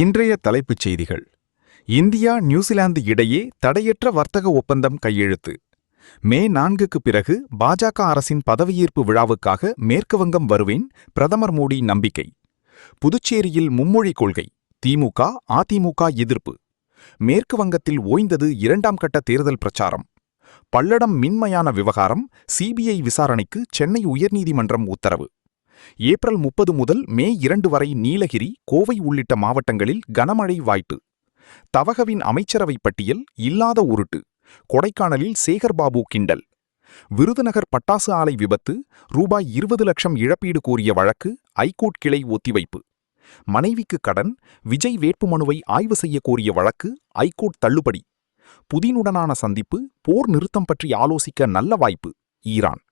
இன்றைய தலைப்புச் செய்திகள். இந்தியா நியூசிலாந்து இடையே தடையற்ற வர்த்தக ஒப்பந்தம் கையெழுத்து. மே 4க்கு பிறகு பாஜக அரசின் பதவியேற்பு விழாவுக்காக மேற்குவங்கம் வருவேன், பிரதமர் மோடி நம்பிக்கை. புதுச்சேரியில் மும்மொழிக் கொள்கை, திமுக அதிமுக எதிர்ப்பு. மேற்கு வங்கத்தில் ஓய்ந்தது 2ஆம் கட்ட தேர்தல் பிரச்சாரம். பல்லடம் மின்மயான விவகாரம் சிபிஐ விசாரணைக்கு சென்னை உயர்நீதிமன்றம் உத்தரவு. ஏப்ரல் 30 முதல் மே 2 வரை நீலகிரி, கோவை உள்ளிட்ட மாவட்டங்களில் கனமழை வாய்ப்பு. தவகவின் அமைச்சரவை பட்டியல் இல்லாத உருட்டு. கொடைக்கானலில் சேகர்பாபு கிண்டல். விருதுநகர் பட்டாசு ஆலை விபத்து, ரூபாய் 20 லட்சம் இழப்பீடு கோரிய வழக்கு ஐகோர்ட் கிளை ஒத்திவைப்பு. மனைவிக்கு கடன், விஜய் வேட்புமனுவை ஆய்வு செய்ய கோரிய வழக்கு ஐகோர்ட் தள்ளுபடி. புதினுடனான சந்திப்பு, போர் நிறுத்தம் பற்றி ஆலோசிக்க நல்ல வாய்ப்பு. ஈரான்.